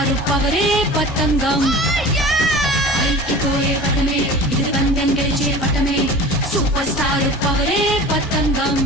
star பவரே Budgam போயே பட்டமே இது Bandhan கழிச்சே பட்டமே super star பவரே Budgam